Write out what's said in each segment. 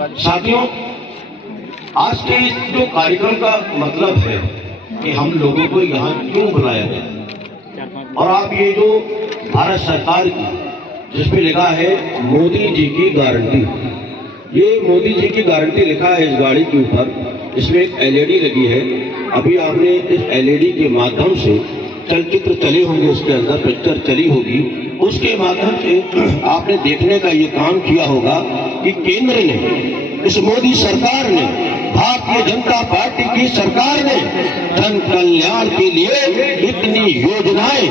साथियों, आज के जो कार्यक्रम का मतलब है कि हम लोगों को यहाँ क्यों बुलाया गया, और आप ये जो भारत सरकार की जिसपे लिखा है मोदी जी की गारंटी, ये मोदी जी की गारंटी लिखा है इस गाड़ी के ऊपर। इसमें एक एलईडी लगी है। अभी आपने इस एलईडी के माध्यम से चलचित्र चले होंगे, उसके अंदर पिक्चर चली होगी, उसके माध्यम से आपने देखने का ये काम किया होगा कि केंद्र ने, इस मोदी सरकार ने, भारतीय जनता पार्टी की सरकार ने जन कल्याण के लिए इतनी योजनाएं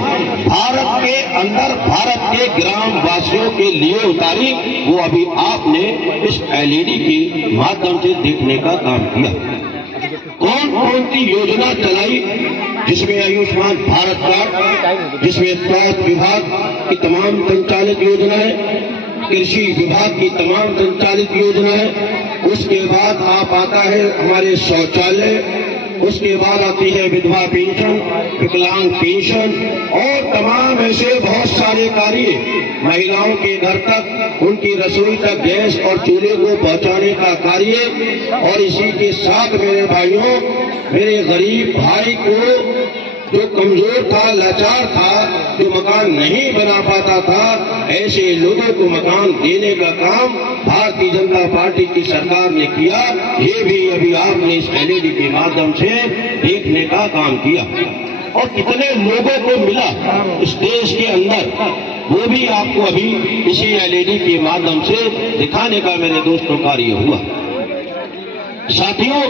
भारत के अंदर, भारत के ग्राम वासियों के लिए उतारी, वो अभी आपने इस एलईडी के माध्यम से देखने का काम किया। कौन कौन सी योजना चलाई, जिसमें आयुष्मान भारत कार्ड, जिसमें स्वास्थ्य विभाग की तमाम संचालित योजनाएं, कृषि विभाग की तमाम संचालित योजनाएं, उसके बाद आप आता है हमारे शौचालय, उसके बाद आती है विधवा पेंशन, विकलांग पेंशन और तमाम ऐसे बहुत सारे कार्य, महिलाओं के घर तक, उनकी रसोई तक गैस और चूल्हे को पहुंचाने का कार्य। और इसी के साथ मेरे भाइयों, मेरे गरीब भाई को जो कमजोर था, लाचार था, जो मकान नहीं बना पाता था, ऐसे लोगों को मकान देने का काम भारतीय जनता पार्टी की सरकार ने किया। ये भी अभी आपने इस एलईडी के माध्यम से देखने का काम किया। और कितने लोगों को मिला इस देश के अंदर, वो भी आपको अभी इसी एलईडी के माध्यम से दिखाने का मेरे दोस्तों कार्य हुआ। साथियों,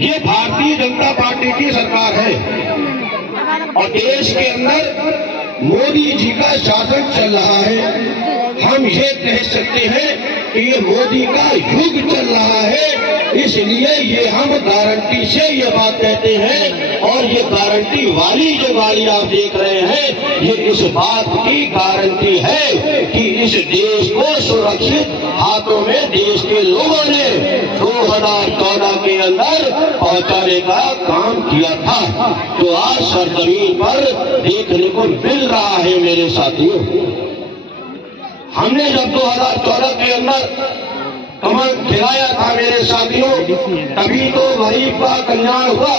ये भारतीय जनता पार्टी की सरकार है और देश के अंदर मोदी जी का शासन चल रहा है। हम ये कह सकते हैं कि ये मोदी का युग चल रहा है, इसलिए ये हम गारंटी से ये बात कहते हैं। और ये गारंटी वाली जो गाड़ी आप देख रहे हैं, ये इस बात की गारंटी है कि इस देश को सुरक्षित हाथों में देश के लोगों ने 2014 के अंदर पहुंचाने का काम किया था, जो आज सरजमीन पर देखने को मिल रहा है। मेरे साथियों, हमने जब 2014 के अंदर कमल खिलाया था मेरे साथियों, तभी तो गरीब का कल्याण हुआ,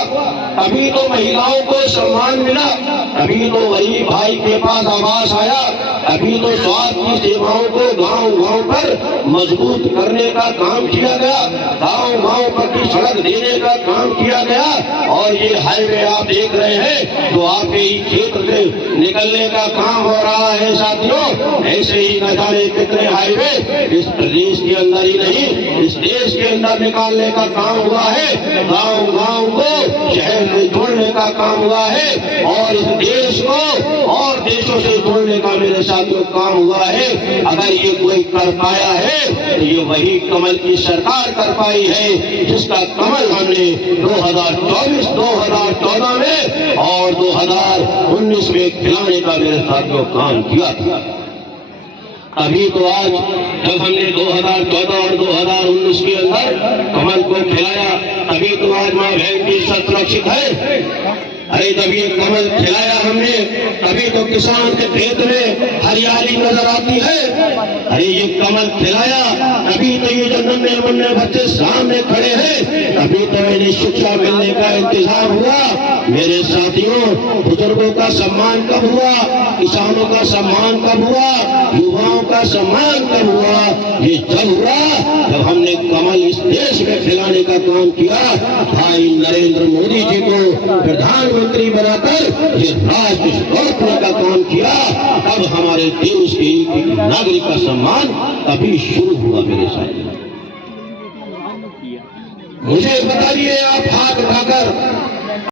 तभी तो महिलाओं को सम्मान मिला, तभी तो गरीब भाई के पास आवास आया, तभी तो स्वास्थ्य की सेवाओं को गांव-गांव पर मजबूत करने का काम किया गया, गांव-गांव पर की सड़क देने का काम किया गया। और ये हाईवे आप देख रहे हैं, तो आपके ही क्षेत्र से निकलने का काम हो रहा है साथियों। ऐसे ही न जाने कितने हाईवे इस प्रदेश के अंदर ही नहीं, इस देश के अंदर निकालने का काम हुआ है। गांव-गांव को शहर में जोड़ने का काम हुआ है और इस देश को और देशों से जोड़ने का मेरे साथियों काम हुआ है। अगर ये कोई कर पाया है तो ये वही कमल की सरकार कर पाई है, जिसका कमल हमने 2024, 2014 में और 2019 में खिलाने का मेरे साथियों काम किया था। अभी तो आज जब हमने 2014 और 2019 के अंदर कमल को खिलाया, तभी तो आज मां बहन की सुरक्षित है। अरे जब ये कमल खिलाया हमने, तभी तो किसान के खेत में हरियाली नजर आती है। अरे ये कमल खिलाया, तभी तो ये जो नन्हे मुन्ने बच्चे सामने खड़े हैं, तभी तो इन्हें शिक्षा मिलने का इंतजाम हुआ। मेरे साथियों, बुजुर्गों का सम्मान कब हुआ, किसानों का सम्मान कब हुआ, युवाओं का सम्मान कब हुआ? ये जब हुआ जब हमने कमल इस देश में खिलाने का काम किया। भाई नरेंद्र मोदी जी को प्रधानमंत्री बनाकर ये राष्ट्र गौरव का काम किया, तब हमारे देश के नागरिक का सम्मान तभी शुरू हुआ। मेरे साथ मुझे बताइए, आप हाथ उठाकर